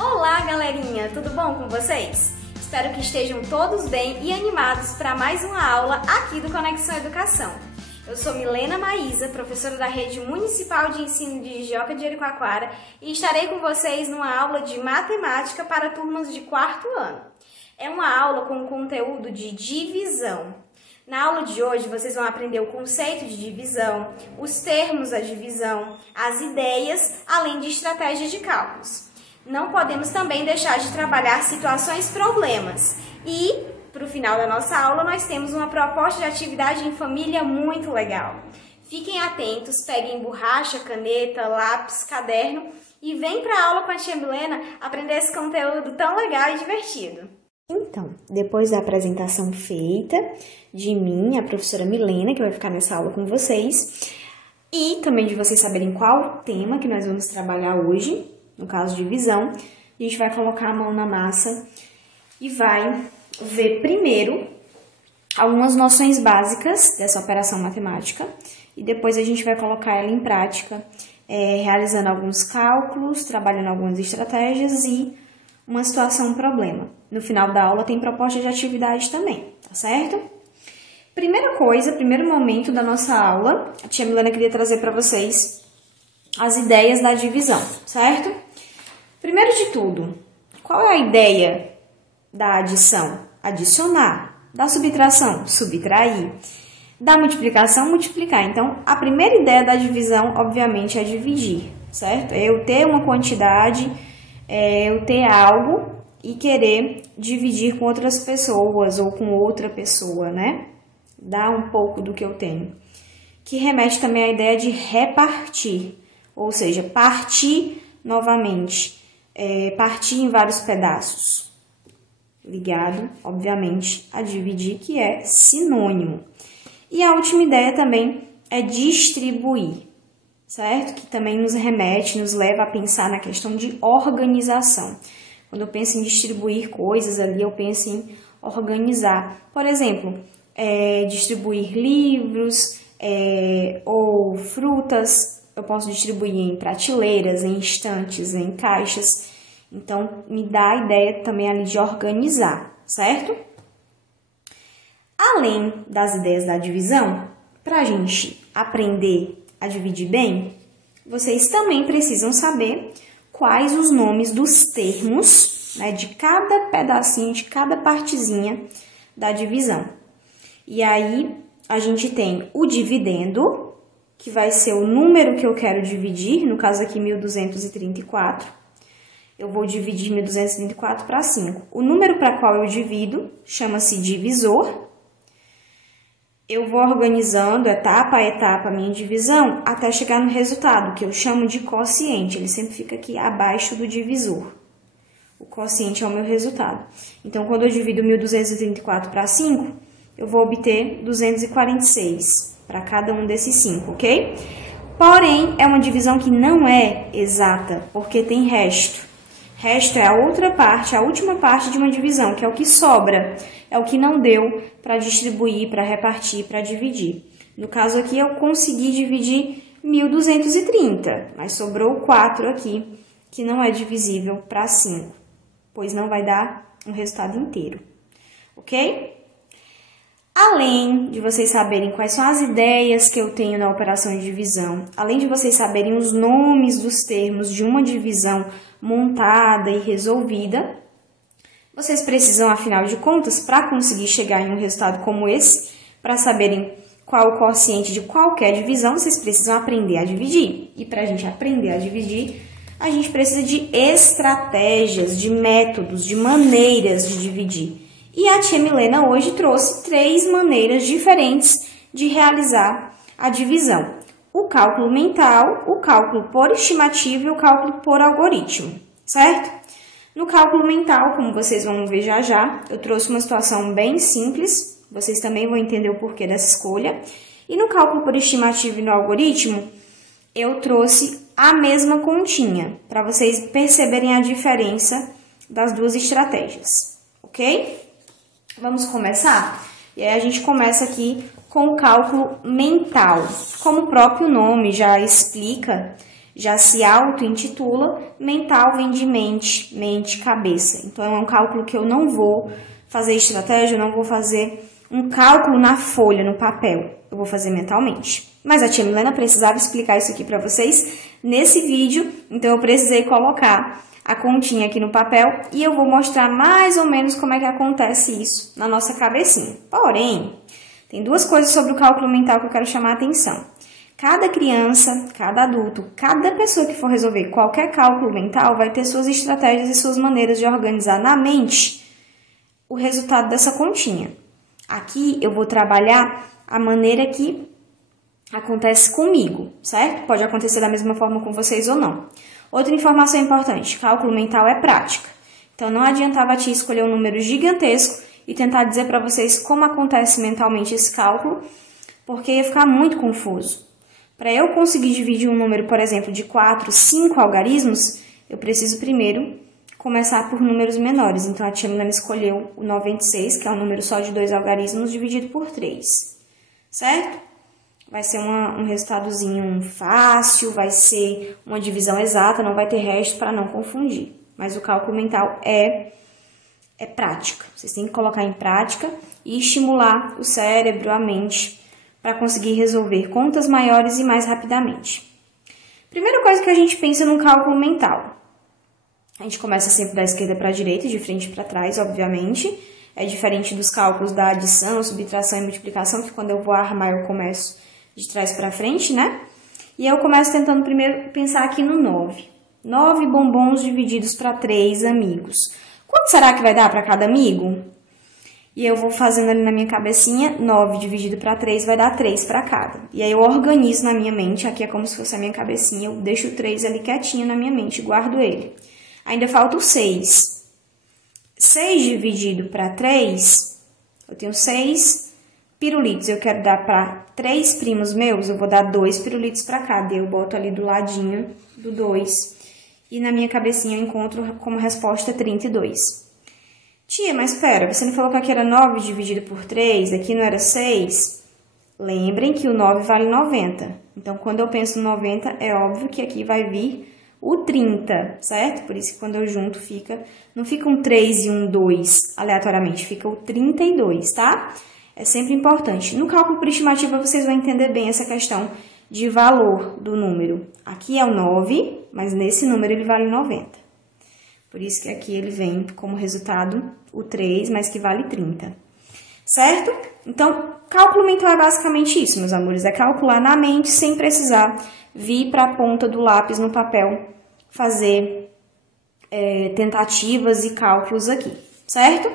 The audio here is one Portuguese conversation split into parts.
Olá, galerinha! Tudo bom com vocês? Espero que estejam todos bem e animados para mais uma aula aqui do Conexão Educação. Eu sou Milena Maísa, professora da Rede Municipal de Ensino de Jijioca de Jericoacoara e estarei com vocês numa aula de matemática para turmas de 4º ano. É uma aula com conteúdo de divisão. Na aula de hoje vocês vão aprender o conceito de divisão, os termos da divisão, as ideias, além de estratégias de cálculos. Não podemos também deixar de trabalhar situações problemas e, para o final da nossa aula, nós temos uma proposta de atividade em família muito legal. Fiquem atentos, peguem borracha, caneta, lápis, caderno e vem para a aula com a tia Milena aprender esse conteúdo tão legal e divertido. Então, depois da apresentação feita de mim, a professora Milena, que vai ficar nessa aula com vocês, e também de vocês saberem qual o tema que nós vamos trabalhar hoje, no caso de divisão, a gente vai colocar a mão na massa e vai ver primeiro algumas noções básicas dessa operação matemática e depois a gente vai colocar ela em prática, realizando alguns cálculos, trabalhando algumas estratégias e uma situação, um problema. No final da aula tem proposta de atividade também, tá certo? Primeira coisa, primeiro momento da nossa aula, a tia Milena queria trazer para vocês as ideias da divisão, certo? Primeiro de tudo, qual é a ideia da adição? Adicionar. Da subtração? Subtrair. Da multiplicação? Multiplicar. Então, a primeira ideia da divisão, obviamente, é dividir, certo? É eu ter uma quantidade, eu ter algo e querer dividir com outras pessoas ou com outra pessoa, né? Dar um pouco do que eu tenho. Que remete também à ideia de repartir, ou seja, partir novamente. Partir em vários pedaços, ligado, obviamente, a dividir, que é sinônimo. E a última ideia também é distribuir, certo? Que também nos remete, nos leva a pensar na questão de organização. Quando eu penso em distribuir coisas ali, eu penso em organizar. Por exemplo, distribuir livros ou frutas. Eu posso distribuir em prateleiras, em estantes, em caixas. Então, me dá a ideia também ali de organizar, certo? Além das ideias da divisão, para a gente aprender a dividir bem, vocês também precisam saber quais os nomes dos termos, né, de cada pedacinho, de cada partezinha da divisão. E aí, a gente tem o dividendo, que vai ser o número que eu quero dividir, no caso aqui 1234. Eu vou dividir 1234 para 5. O número para qual eu divido chama-se divisor. Eu vou organizando etapa a etapa a minha divisão até chegar no resultado, que eu chamo de quociente. Ele sempre fica aqui abaixo do divisor. O quociente é o meu resultado. Então, quando eu divido 1234 para 5, eu vou obter 246 para cada um desses 5, ok? Porém, é uma divisão que não é exata, porque tem resto. Resto é a outra parte, a última parte de uma divisão, que é o que sobra, é o que não deu para distribuir, para repartir, para dividir. No caso aqui, eu consegui dividir 1230, mas sobrou 4 aqui, que não é divisível para 5, pois não vai dar um resultado inteiro, ok? Além de vocês saberem quais são as ideias que eu tenho na operação de divisão, além de vocês saberem os nomes dos termos de uma divisão montada e resolvida, vocês precisam, afinal de contas, para conseguir chegar em um resultado como esse, para saberem qual o quociente de qualquer divisão, vocês precisam aprender a dividir. E para a gente aprender a dividir, a gente precisa de estratégias, de métodos, de maneiras de dividir. E a tia Milena hoje trouxe 3 maneiras diferentes de realizar a divisão. O cálculo mental, o cálculo por estimativa e o cálculo por algoritmo, certo? No cálculo mental, como vocês vão ver já já, eu trouxe uma situação bem simples, vocês também vão entender o porquê dessa escolha. E no cálculo por estimativa e no algoritmo, eu trouxe a mesma continha, para vocês perceberem a diferença das duas estratégias, ok? Vamos começar? E aí a gente começa aqui com o cálculo mental. Como o próprio nome já explica, já se auto-intitula, mental vem de mente, mente, cabeça. Então é um cálculo que eu não vou fazer estratégia, eu não vou fazer um cálculo na folha, no papel. Eu vou fazer mentalmente. Mas a tia Milena precisava explicar isso aqui para vocês nesse vídeo, então eu precisei colocar a continha aqui no papel e eu vou mostrar mais ou menos como é que acontece isso na nossa cabecinha. Porém, tem duas coisas sobre o cálculo mental que eu quero chamar a atenção. Cada criança, cada adulto, cada pessoa que for resolver qualquer cálculo mental vai ter suas estratégias e suas maneiras de organizar na mente o resultado dessa continha. Aqui eu vou trabalhar a maneira que acontece comigo, certo? Pode acontecer da mesma forma com vocês ou não. Outra informação importante, cálculo mental é prática. Então não adiantava a tia escolher um número gigantesco e tentar dizer para vocês como acontece mentalmente esse cálculo, porque ia ficar muito confuso. Para eu conseguir dividir um número, por exemplo, de 4, 5 algarismos, eu preciso primeiro começar por números menores. Então a tia Milena escolheu o 96, que é um número só de 2 algarismos, dividido por 3, certo? Vai ser um resultadozinho fácil, vai ser uma divisão exata, não vai ter resto para não confundir. Mas o cálculo mental é prática. Vocês têm que colocar em prática e estimular o cérebro, a mente, para conseguir resolver contas maiores e mais rapidamente. Primeira coisa que a gente pensa num cálculo mental. A gente começa sempre da esquerda para a direita, de frente para trás, obviamente. É diferente dos cálculos da adição, subtração e multiplicação, que quando eu vou armar eu começo de trás para frente, né? E eu começo tentando primeiro pensar aqui no 9. 9 bombons divididos para 3 amigos. Quanto será que vai dar para cada amigo? E eu vou fazendo ali na minha cabecinha, 9 dividido para 3 vai dar 3 para cada. E aí eu organizo na minha mente, aqui é como se fosse a minha cabecinha, eu deixo o 3 ali quietinho na minha mente, guardo ele. Ainda falta o 6. 6 dividido para 3, eu tenho 6 pirulitos. Eu quero dar para 3 primos meus, eu vou dar 2 pirulitos para cada. Eu boto ali do ladinho do 2. E na minha cabecinha eu encontro como resposta 32. Tia, mas espera, você me falou que aqui era 9 dividido por 3, aqui não era 6? Lembrem que o 9 vale 90. Então, quando eu penso no 90, é óbvio que aqui vai vir o 30, certo? Por isso que quando eu junto não fica um 3 e um 2 aleatoriamente, fica o 32, tá? É sempre importante. No cálculo por estimativa, vocês vão entender bem essa questão de valor do número. Aqui é o 9, mas nesse número ele vale 90. Por isso que aqui ele vem como resultado o 3, mas que vale 30. Certo? Então, cálculo mental é basicamente isso, meus amores. É calcular na mente sem precisar vir para a ponta do lápis no papel fazer tentativas e cálculos aqui. Certo?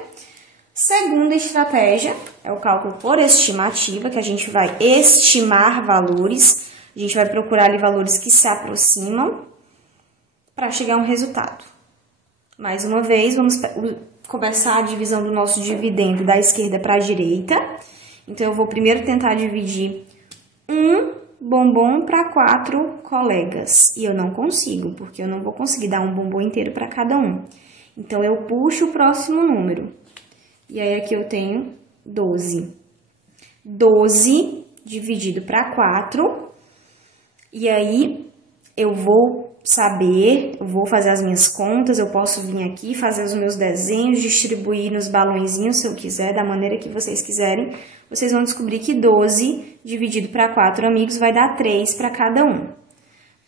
Segunda estratégia é o cálculo por estimativa, que a gente vai estimar valores. A gente vai procurar ali valores que se aproximam para chegar a um resultado. Mais uma vez, vamos começar a divisão do nosso dividendo da esquerda para a direita. Então, eu vou primeiro tentar dividir um bombom para 4 colegas. E eu não consigo, porque eu não vou conseguir dar um bombom inteiro para cada um. Então, eu puxo o próximo número. E aí, aqui eu tenho 12. 12 dividido para 4. E aí, eu vou saber, eu vou fazer as minhas contas, eu posso vir aqui, fazer os meus desenhos, distribuir nos balõezinhos, se eu quiser, da maneira que vocês quiserem. Vocês vão descobrir que 12 dividido para 4 amigos vai dar 3 para cada um.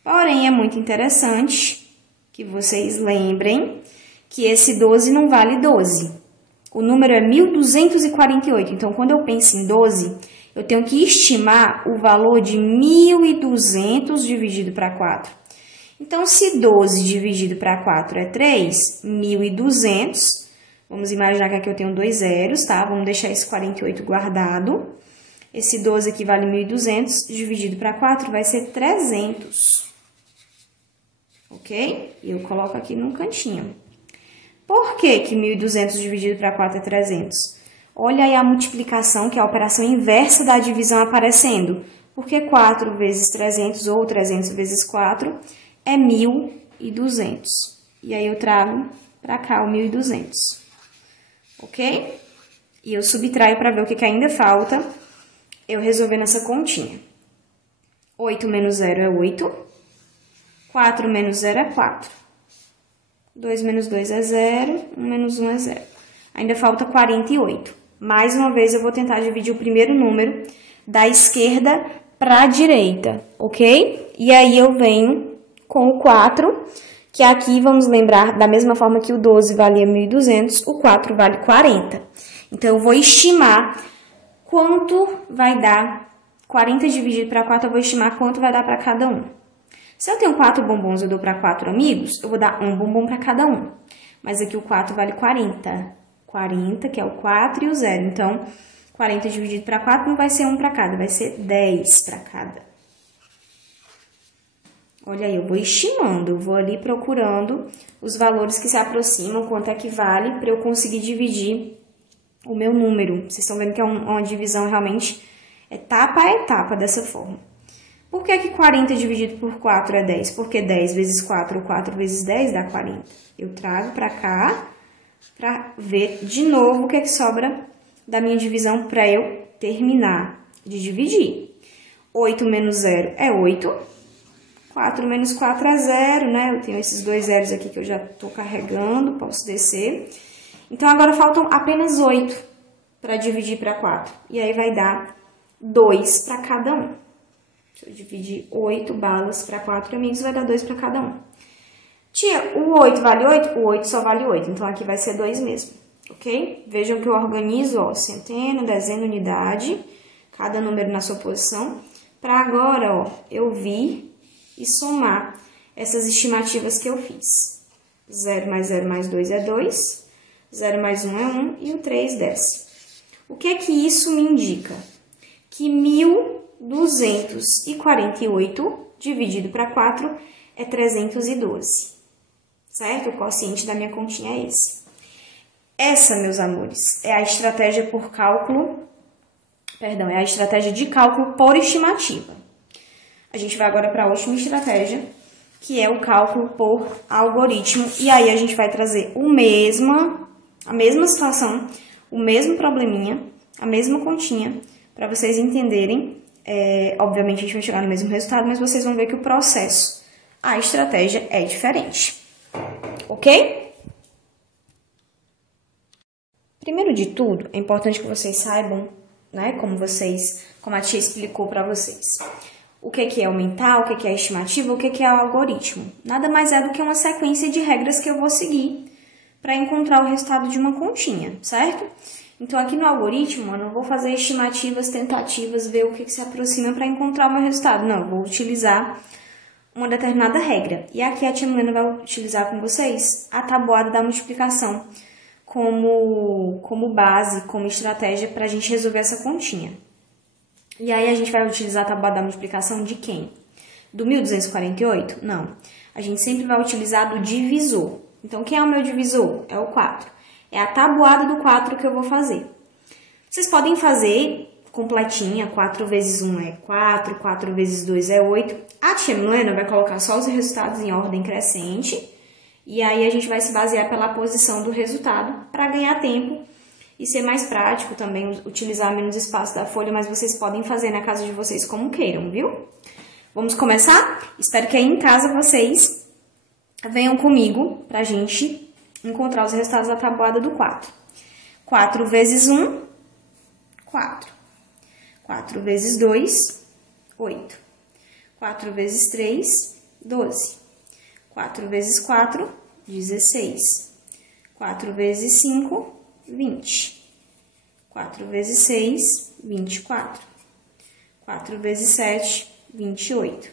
Porém, é muito interessante que vocês lembrem que esse 12 não vale 12. O número é 1.248, então quando eu penso em 12, eu tenho que estimar o valor de 1.200 dividido para 4. Então, se 12 dividido para 4 é 3, 1.200, vamos imaginar que aqui eu tenho 2 zeros, tá? Vamos deixar esse 48 guardado. Esse 12 aqui vale 1.200, dividido para 4 vai ser 300. Ok? E eu coloco aqui num cantinho. Por que que 1.200 dividido para 4 é 300? Olha aí a multiplicação, que é a operação inversa da divisão aparecendo. Porque 4 vezes 300 ou 300 vezes 4 é 1.200. E aí eu trago para cá o 1.200. Ok? e eu subtraio para ver o que ainda falta, eu resolvendo essa continha. 8 menos 0 é 8. 4 menos 0 é 4. 2 menos 2 é 0. 1 menos 1 é 0. Ainda falta 48. Mais uma vez, eu vou tentar dividir o primeiro número da esquerda para a direita, ok? E aí, eu venho com o 4, que aqui, vamos lembrar, da mesma forma que o 12 valia 1.200, o 4 vale 40. Então, eu vou estimar quanto vai dar. 40 dividido para 4, eu vou estimar quanto vai dar para cada um. Se eu tenho 4 bombons, eu dou para 4 amigos, eu vou dar um bombom para cada um. Mas aqui o 4 vale 40. 40, que é o 4 e o 0. Então, 40 dividido para 4 não vai ser 1 para cada, vai ser 10 para cada. Olha aí, eu vou estimando, eu vou ali procurando os valores que se aproximam, quanto é que vale, para eu conseguir dividir o meu número. Vocês estão vendo que é uma divisão realmente etapa a etapa dessa forma. Por que 40 dividido por 4 é 10? Porque 10 vezes 4 ou 4 vezes 10 dá 40. Eu trago para cá para ver de novo o que sobra da minha divisão para eu terminar de dividir. 8 menos 0 é 8. 4 menos 4 é 0, né? Eu tenho esses dois zeros aqui que eu já estou carregando, posso descer. Então, agora faltam apenas 8 para dividir para 4. E aí, vai dar 2 para cada um. Se eu dividir 8 balas para 4 amigos, vai dar 2 para cada um. Tia, o 8 vale 8? O 8 só vale 8, então aqui vai ser 2 mesmo, ok? Vejam que eu organizo, ó, centena, dezena, unidade, cada número na sua posição, para agora, ó, eu vir e somar essas estimativas que eu fiz. 0 mais 0 mais 2 é 2, 0 mais 1 é 1 e o 3 desce. O que é que isso me indica? Que 1.248 dividido para 4 é 312, certo? O quociente da minha continha é esse. Essa, meus amores, é a estratégia por cálculo, perdão, é a estratégia de cálculo por estimativa. A gente vai agora para a última estratégia, que é o cálculo por algoritmo, e aí a gente vai trazer a mesma situação, o mesmo probleminha, a mesma continha, para vocês entenderem. Obviamente a gente vai chegar no mesmo resultado, mas vocês vão ver que o processo, a estratégia é diferente, ok? Primeiro de tudo, é importante que vocês saibam, né, como a tia explicou para vocês. O que é aumentar, o que é estimativa, o que é algoritmo. Nada mais é do que uma sequência de regras que eu vou seguir para encontrar o resultado de uma continha, certo? Então, aqui no algoritmo, eu não vou fazer estimativas, tentativas, ver o que se aproxima para encontrar o meu resultado. Não, eu vou utilizar uma determinada regra. E aqui a tia Milena vai utilizar com vocês a tabuada da multiplicação como base, como estratégia para a gente resolver essa continha. E aí, a gente vai utilizar a tabuada da multiplicação de quem? Do 1.248? Não. A gente sempre vai utilizar do divisor. Então, quem é o meu divisor? É o 4. É a tabuada do 4 que eu vou fazer. Vocês podem fazer completinha, 4 vezes 1 é 4, 4 vezes 2 é 8. A tia Milena vai colocar só os resultados em ordem crescente. E aí, a gente vai se basear pela posição do resultado para ganhar tempo e ser mais prático também, utilizar menos espaço da folha, mas vocês podem fazer na casa de vocês como queiram, viu? Vamos começar? Espero que aí em casa vocês venham comigo pra gente encontrar os resultados da tabuada do 4. 4 vezes 1, 4. 4 vezes 2, 8. 4 vezes 3, 12. 4 vezes 4, 16. 4 vezes 5, 20. 4 vezes 6, 24. 4 vezes 7, 28.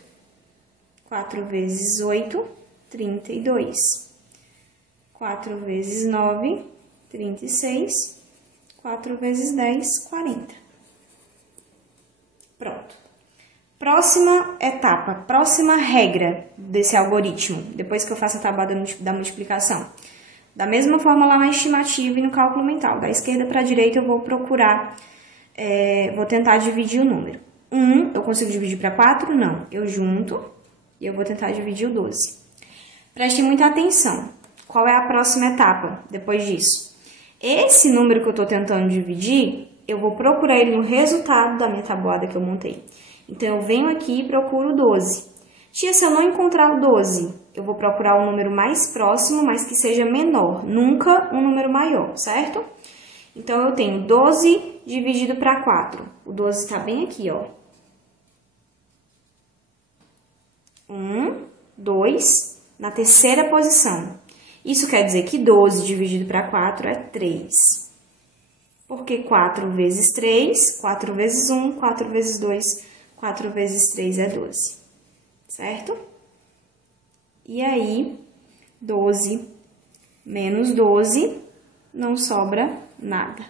4 vezes 8, 32. 4 vezes 9, 36. 4 vezes 10, 40. Pronto. Próxima etapa, próxima regra desse algoritmo, depois que eu faço a tabuada da multiplicação. Da mesma forma lá na estimativa e no cálculo mental. Da esquerda para a direita eu vou procurar, vou tentar dividir o número. 1, eu consigo dividir para 4? Não. Eu junto e eu vou tentar dividir o 12. Prestem muita atenção. Qual é a próxima etapa depois disso? Esse número que eu estou tentando dividir, eu vou procurar ele no resultado da minha tabuada que eu montei. Então, eu venho aqui e procuro 12. Tia, se eu não encontrar o 12, eu vou procurar o número mais próximo, mas que seja menor, nunca um número maior, certo? Então, eu tenho 12 dividido para 4. O 12 está bem aqui, ó. 1, 2, na terceira posição. Isso quer dizer que 12 dividido para 4 é 3. Porque 4 vezes 3, 4 vezes 1, 4 vezes 2, 4 vezes 3 é 12. Certo? E aí, 12 menos 12, não sobra nada.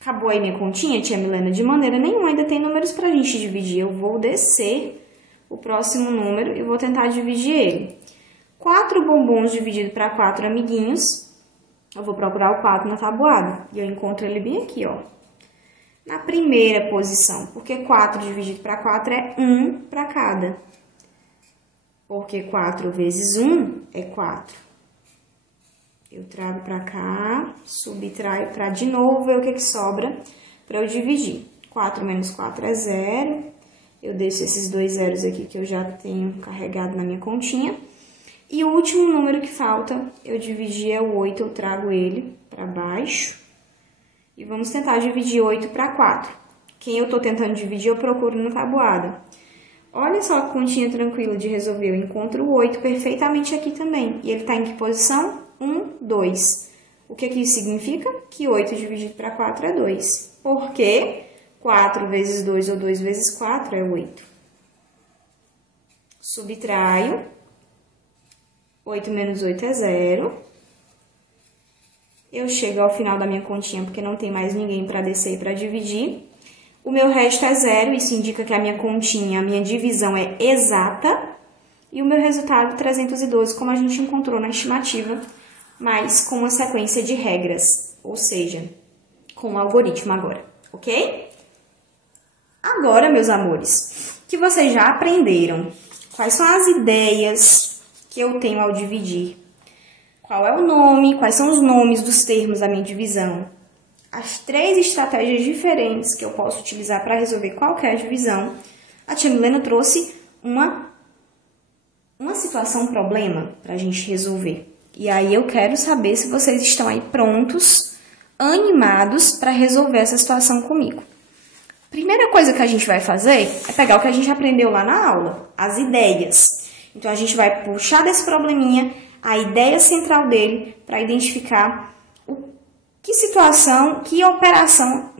Acabou aí minha continha, tia Milena? De maneira nenhuma, ainda tem números pra gente dividir. Eu vou descer o próximo número e vou tentar dividir ele. 4 bombons dividido para 4 amiguinhos. Eu vou procurar o 4 na tabuada. E eu encontro ele bem aqui, ó. Na primeira posição. Porque 4 dividido para 4 é 1 para cada. Porque 4 vezes 1 é 4. Eu trago para cá, subtraio para de novo ver o que sobra para eu dividir. 4 menos 4 é 0. Eu deixo esses 2 zeros aqui que eu já tenho carregado na minha continha. E o último número que falta, eu dividi é o 8, eu trago ele para baixo. E vamos tentar dividir 8 para 4. Quem eu estou tentando dividir, eu procuro na tabuada. Olha só que continha tranquila de resolver. Eu encontro o 8 perfeitamente aqui também. E ele está em que posição? 1, 2. O que isso significa? Que 8 dividido para 4 é 2. Por quê? 4 vezes 2 ou 2 vezes 4 é 8. Subtraio. 8 menos 8 é 0. Eu chego ao final da minha continha porque não tem mais ninguém para descer e para dividir. O meu resto é 0, isso indica que a minha continha, a minha divisão é exata. E o meu resultado, 312, como a gente encontrou na estimativa, mas com uma sequência de regras, ou seja, com um algoritmo agora, ok? Agora, meus amores, que vocês já aprenderam quais são as ideias que eu tenho ao dividir, qual é o nome, quais são os nomes dos termos da minha divisão, as 3 estratégias diferentes que eu posso utilizar para resolver qualquer divisão, a tia Milena trouxe uma situação, um problema para a gente resolver. E aí eu quero saber se vocês estão aí prontos, animados para resolver essa situação comigo. Primeira coisa que a gente vai fazer é pegar o que a gente aprendeu lá na aula, as ideias. Então, a gente vai puxar desse probleminha a ideia central dele para identificar que situação, que operação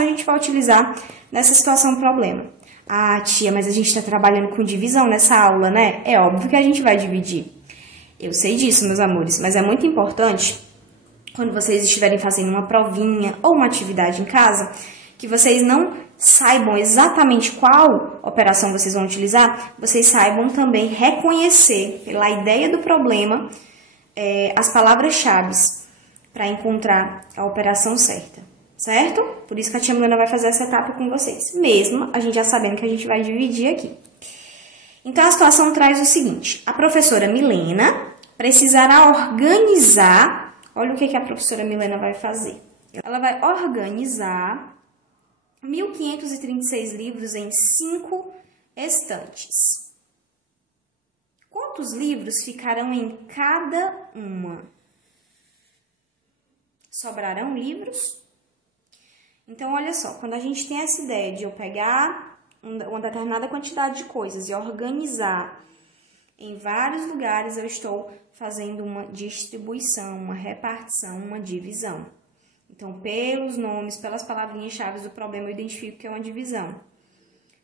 a gente vai utilizar nessa situação problema. Ah, tia, mas a gente está trabalhando com divisão nessa aula, né? É óbvio que a gente vai dividir. Eu sei disso, meus amores, mas é muito importante, quando vocês estiverem fazendo uma provinha ou uma atividade em casa, que vocês não saibam exatamente qual operação vocês vão utilizar, vocês saibam também reconhecer, pela ideia do problema, as palavras-chave para encontrar a operação certa, certo? Por isso que a tia Milena vai fazer essa etapa com vocês, mesmo a gente já sabendo que a gente vai dividir aqui. Então, a situação traz o seguinte, a professora Milena precisará organizar, olha o que a professora Milena vai fazer. Ela vai organizar 1.536 livros em 5 estantes. Quantos livros ficarão em cada uma? Sobrarão livros? Então, olha só, quando a gente tem essa ideia de eu pegar uma determinada quantidade de coisas e organizar em vários lugares, eu estou fazendo uma distribuição, uma repartição, uma divisão. Então, pelos nomes, pelas palavrinhas-chave do problema, eu identifico que é uma divisão.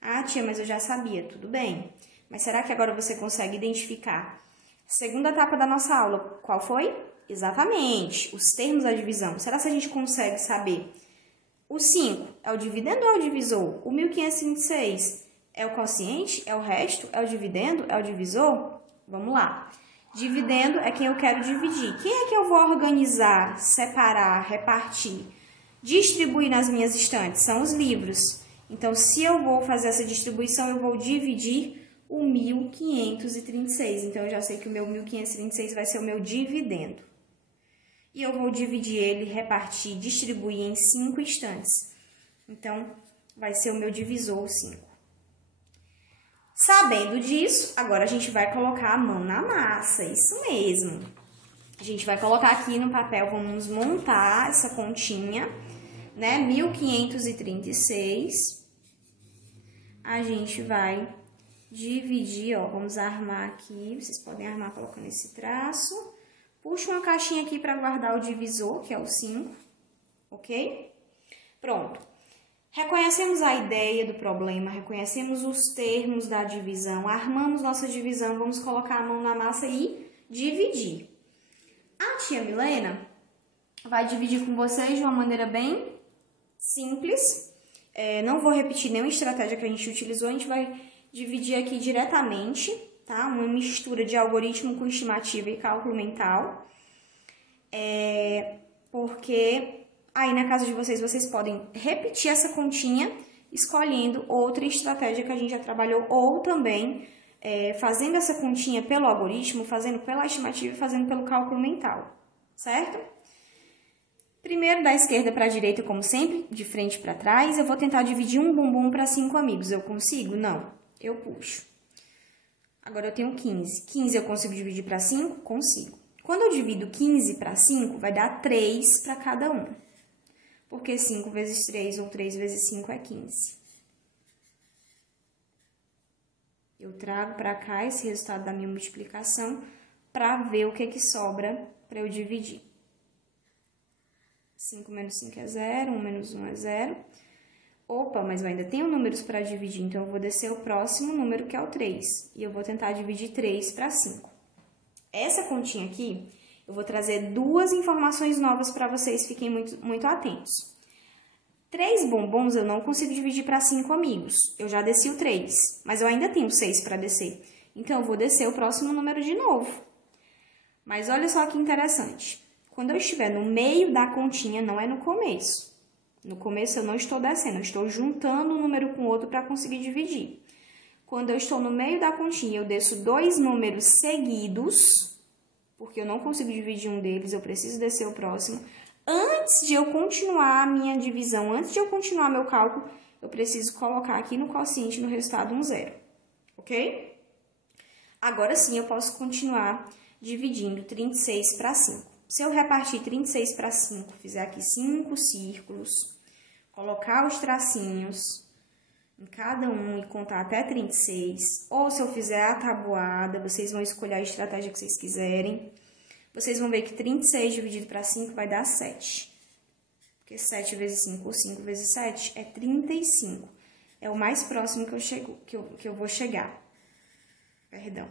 Ah, tia, mas eu já sabia. Tudo bem. Mas será que agora você consegue identificar? Segunda etapa da nossa aula, qual foi? Exatamente, os termos da divisão. Será que a gente consegue saber? O 5 é o dividendo ou é o divisor? O 1.526 é o quociente? É o resto? É o dividendo? É o divisor? Vamos lá. Dividendo é quem eu quero dividir. Quem é que eu vou organizar, separar, repartir, distribuir nas minhas estantes? São os livros. Então, se eu vou fazer essa distribuição, eu vou dividir o 1.536. Então, eu já sei que o meu 1.536 vai ser o meu dividendo. e eu vou dividir ele, repartir, distribuir em 5 instantes. Então, vai ser o meu divisor, o 5. Sabendo disso, agora a gente vai colocar a mão na massa, isso mesmo. A gente vai colocar aqui no papel, vamos montar essa continha, né? 1536. A gente vai dividir, ó, vamos armar aqui, vocês podem armar colocando esse traço. Puxa uma caixinha aqui para guardar o divisor, que é o 5, ok? Pronto. Reconhecemos a ideia do problema, reconhecemos os termos da divisão, armamos nossa divisão, vamos colocar a mão na massa e dividir. A tia Milena vai dividir com vocês de uma maneira bem simples. Não vou repetir nenhuma estratégia que a gente utilizou, a gente vai dividir aqui diretamente, tá? Uma mistura de algoritmo com estimativa e cálculo mental. Porque aí na casa de vocês, vocês podem repetir essa continha, escolhendo outra estratégia que a gente já trabalhou, ou também fazendo essa continha pelo algoritmo, fazendo pela estimativa e fazendo pelo cálculo mental, certo? Primeiro, da esquerda para a direita, como sempre, de frente para trás, eu vou tentar dividir um bumbum para 5 amigos. Eu consigo? Não. Eu puxo. Agora eu tenho 15. 15 eu consigo dividir para 5? Consigo. Quando eu divido 15 para 5, vai dar 3 para cada um. Porque 5 vezes 3 ou 3 vezes 5 é 15. Eu trago para cá esse resultado da minha multiplicação para ver o que sobra para eu dividir. 5 menos 5 é 0, 1 menos 1 é 0. Opa, mas eu ainda tenho números para dividir, então eu vou descer o próximo número, que é o 3. E eu vou tentar dividir 3 para 5. Essa continha aqui, eu vou trazer 2 informações novas para vocês, fiquem muito atentos. 3 bombons eu não consigo dividir para 5 amigos. Eu já desci o 3, mas eu ainda tenho 6 para descer. Então, eu vou descer o próximo número de novo. Mas olha só que interessante. Quando eu estiver no meio da continha, não é no começo. No começo eu não estou descendo, eu estou juntando um número com o outro para conseguir dividir. Quando eu estou no meio da continha, eu desço 2 números seguidos, porque eu não consigo dividir um deles, eu preciso descer o próximo. Antes de eu continuar a minha divisão, antes de eu continuar meu cálculo, eu preciso colocar aqui no quociente, no resultado, um 0. Ok? Agora sim, eu posso continuar dividindo 36 para 5. Se eu repartir 36 para 5, fizer aqui 5 círculos, colocar os tracinhos em cada um e contar até 36, ou se eu fizer a tabuada, vocês vão escolher a estratégia que vocês quiserem, vocês vão ver que 36 dividido para 5 vai dar 7. Porque 7 vezes 5 ou 5 vezes 7 é 35. É o mais próximo que eu vou chegar. Perdão.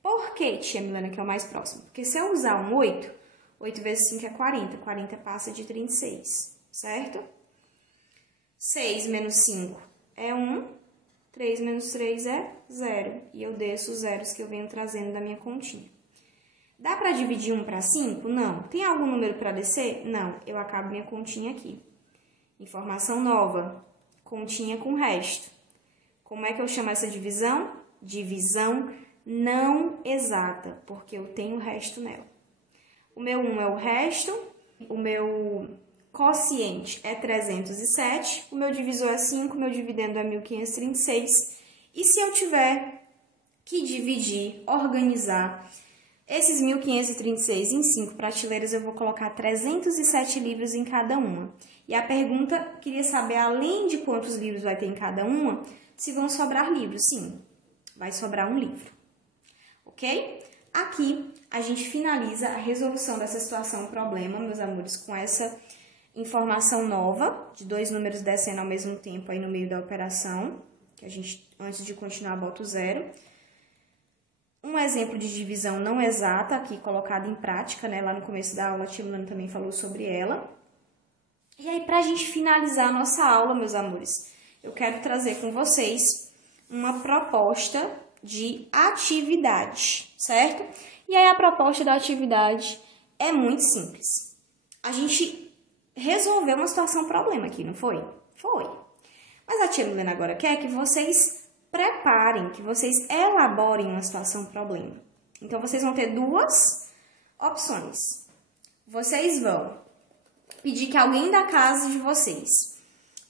Por que, tia Milena, que é o mais próximo? Porque se eu usar um 8, 8 vezes 5 é 40. 40 passa de 36, certo? 6 menos 5 é 1. 3 menos 3 é 0. E eu desço os zeros que eu venho trazendo da minha continha. Dá para dividir 1 para 5? Não. Tem algum número para descer? Não. Eu acabo minha continha aqui. Informação nova. Continha com resto. Como é que eu chamo essa divisão? Divisão não exata, porque eu tenho o resto nela. O meu 1 é o resto, o meu quociente é 307, o meu divisor é 5, o meu dividendo é 1536. E se eu tiver que dividir, organizar esses 1536 em 5 prateleiras, eu vou colocar 307 livros em cada uma. E a pergunta, queria saber, além de quantos livros vai ter em cada uma, se vão sobrar livros. Sim, vai sobrar um livro. Ok? Aqui, a gente finaliza a resolução dessa situação problema, meus amores, com essa informação nova, de 2 números descendo ao mesmo tempo aí no meio da operação, que a gente, antes de continuar, bota o 0. Um exemplo de divisão não exata, aqui colocado em prática, né? Lá no começo da aula, a tia Milena também falou sobre ela. E aí, pra gente finalizar a nossa aula, meus amores, eu quero trazer com vocês uma proposta de atividade, certo? E aí a proposta da atividade é muito simples. A gente resolveu uma situação problema aqui, não foi? Foi. Mas a tia Milena agora quer que vocês preparem, que vocês elaborem uma situação problema. Então, vocês vão ter 2 opções. vocês vão pedir que alguém da casa de vocês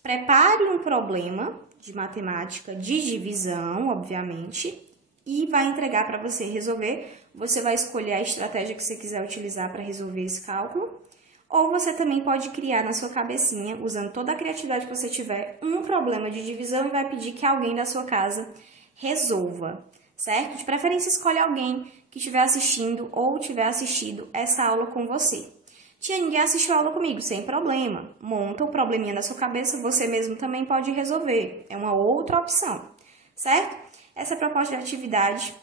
prepare um problema de matemática de divisão, obviamente, e vai entregar para você resolver. Você vai escolher a estratégia que você quiser utilizar para resolver esse cálculo, ou você também pode criar na sua cabecinha, usando toda a criatividade que você tiver, um problema de divisão e vai pedir que alguém da sua casa resolva, certo? De preferência, escolhe alguém que estiver assistindo ou tiver assistido essa aula com você. Tia, ninguém assistiu a aula comigo, sem problema. Monta o probleminha na sua cabeça, você mesmo também pode resolver. É uma outra opção, certo? Essa proposta de atividade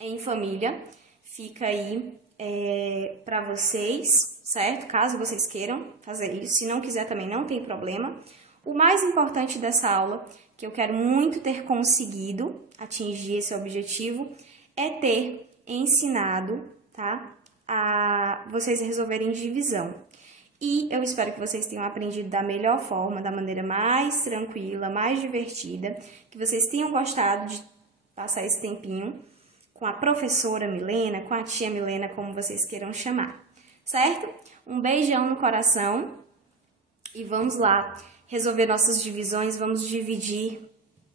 em família fica aí para vocês, certo? Caso vocês queiram fazer isso. Se não quiser também não tem problema. O mais importante dessa aula, que eu quero muito ter conseguido atingir esse objetivo, é ter ensinado, tá? A vocês resolverem divisão. E eu espero que vocês tenham aprendido da melhor forma, da maneira mais tranquila, mais divertida, que vocês tenham gostado de passar esse tempinho com a professora Milena, com a tia Milena, como vocês queiram chamar, certo? Um beijão no coração e vamos lá resolver nossas divisões, vamos dividir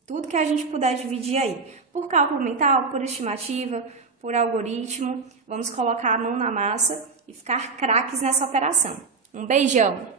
tudo que a gente puder dividir aí, por cálculo mental, por estimativa, por algoritmo, vamos colocar a mão na massa e ficar craques nessa operação. Um beijão!